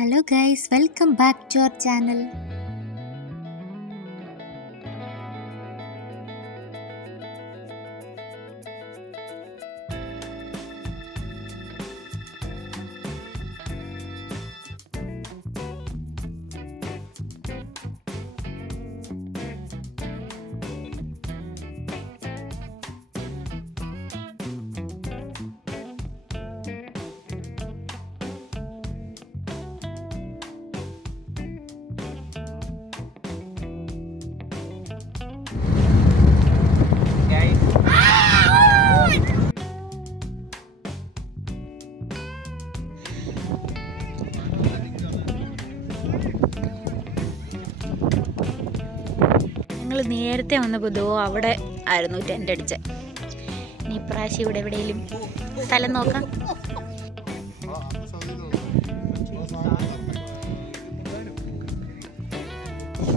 Hello guys, welcome back to our channel. ഞങ്ങൾ നേരത്തെ വന്നപ്പോൾ അവിടെ ആയിരുന്നു ടെൻ്റ് അടിച്ചത്. ഇനി ഇപ്രാവശ്യം ഇവിടെ എവിടെയെങ്കിലും സ്ഥലം നോക്കാം.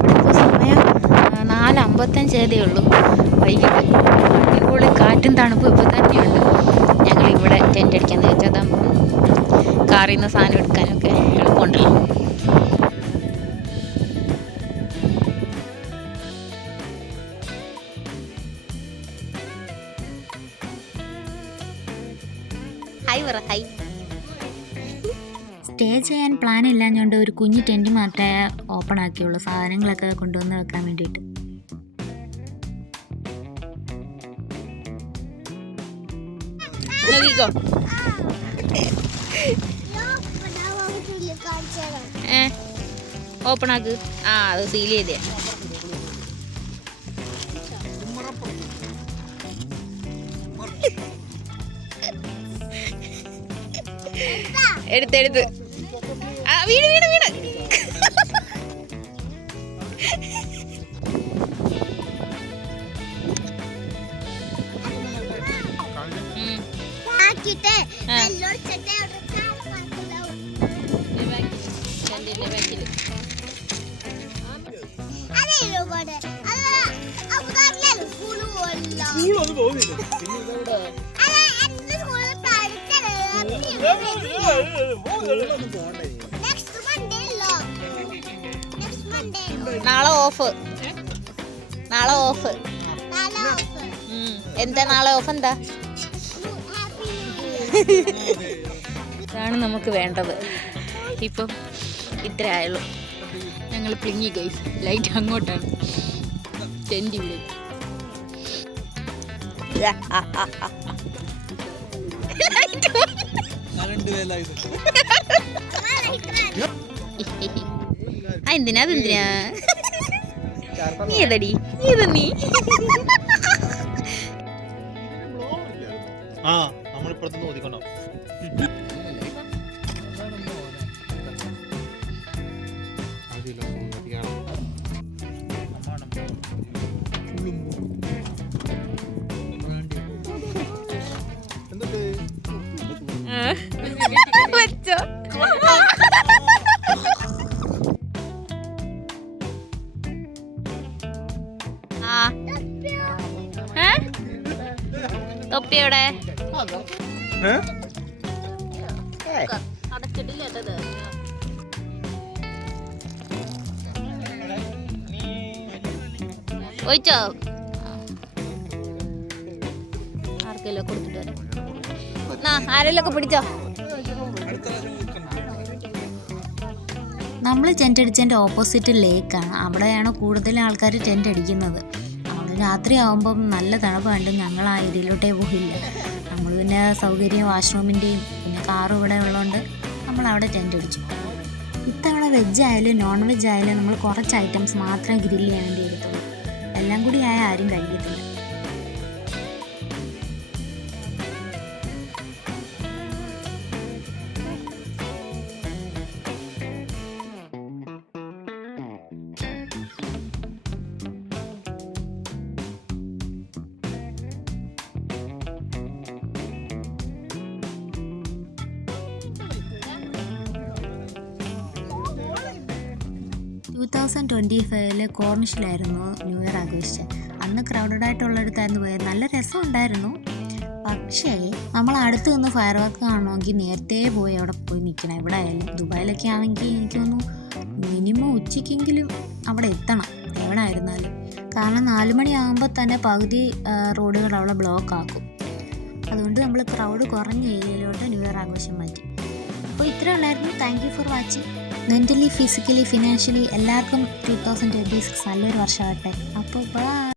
ഇപ്പോൾ സമയം 4:55 ഉള്ളൂ വൈകിട്ട്. അടിപൊളി കാറ്റും തണുപ്പും ഇപ്പോൾ തന്നെയുണ്ട്. ഞങ്ങൾ ഇവിടെ ടെൻ്റ് അടിക്കാന്ന് വെച്ചാൽ അതാകുമ്പോൾ കാറിൽ നിന്ന് സാധനം എടുക്കാനൊക്കെ എളുപ്പമുണ്ടല്ലോ. സ്റ്റേ ചെയ്യാൻ പ്ലാൻ ഇല്ലാഞ്ഞുകൊണ്ട് ഒരു കുഞ്ഞു ടെൻറ്റ് മാത്രമേ ഓപ്പൺ ആക്കിയുള്ളൂ, സാധനങ്ങളൊക്കെ കൊണ്ടുവന്ന് വെക്കാൻ വേണ്ടിയിട്ട്. ഓപ്പൺ ആക്ക്. അത് സീൽ ചെയ്തേ. എടുത്തെടുത്ത് വീട് വീട് വീട് നാളെ ഓഫ്. എന്താ നാളെ ഓഫ്? എന്താ ഇതാണ് നമുക്ക് വേണ്ടത്. ഇപ്പം ഇത്ര ആയുള്ളൂ. ഞങ്ങൾ പ്ലിങ്ങി ഗൈസ്. ലൈറ്റ് അങ്ങോട്ടാണ്, ടെൻ്റ് ഇവിടെ. എന്തിനാ അതെന്തിനാ? നീ ഏതടി? ഇത് നീ വെച്ചോ. തൊപ്പിയോടെ അടച്ചിട്ടില്ലേട്ടത്. ഒഴിച്ചോ? ആർക്കെല്ലാം കൊടുത്തിട്ട് വരാം. ആരെല്ലാം പിടിച്ചോ. നമ്മൾ ടെൻ്റ് അടിച്ചതിൻ്റെ ഓപ്പോസിറ്റ് ലേക്കാണ്. അവിടെയാണ് കൂടുതൽ ആൾക്കാർ ടെൻ്റ് അടിക്കുന്നത്. അവിടെ രാത്രി ആകുമ്പം നല്ല തണുപ്പ് കണ്ട് ഞങ്ങൾ ആ ഏരിയയിലോട്ടേ പോയില്ല. നമ്മൾ പിന്നെ സൗകര്യം വാഷ്റൂമിൻ്റെയും പിന്നെ കാറും ഇവിടെ ഉള്ളതുകൊണ്ട് നമ്മൾ അവിടെ ടെൻ്റ് അടിച്ചു. ഇത്തവണ വെജ് ആയാലും നോൺ വെജ് ആയാലും നമ്മൾ കുറച്ച് ഐറ്റംസ് മാത്രമേ ഗ്രില്ല് ചെയ്യാൻ വേണ്ടി എടുത്തുള്ളൂ. എല്ലാം കൂടി ആയാൽ ആരും കഴിക്കത്തില്ല. ന്യൂ 2025 കോർണിഷിലായിരുന്നു ന്യൂ ഇയർ ആഘോഷിച്ചത്. അന്ന് ക്രൗഡഡ് ആയിട്ടുള്ളിടത്തായിരുന്നു പോയത്. നല്ല രസമുണ്ടായിരുന്നു. പക്ഷേ നമ്മൾ അടുത്ത് നിന്ന് ഫയർ വർക്ക് കാണണമെങ്കിൽ നേരത്തെ പോയി അവിടെ പോയി നിൽക്കണം. എവിടെ ആയാലും ദുബായിലൊക്കെ ആണെങ്കിൽ എനിക്ക് തോന്നുന്നു മിനിമം ഉച്ചയ്ക്കെങ്കിലും അവിടെ എത്തണം എവിടെ ആയിരുന്നാലും. കാരണം 4 മണിയാകുമ്പോൾ തന്നെ പകുതി റോഡുകൾ അവിടെ ബ്ലോക്ക് ആക്കും. അതുകൊണ്ട് നമ്മൾ ക്രൗഡ് കുറഞ്ഞ ഏരിയയിലോട്ട് ന്യൂ ഇയർ ആഘോഷം മാറ്റി. അപ്പോൾ ഇത്രേ ഉള്ളായിരുന്നു. Thank you for watching. Mentally, physically, financially എല്ലാവർക്കും 2026 നല്ലൊരു വർഷമാകട്ടെ. അപ്പോൾ ബൈ.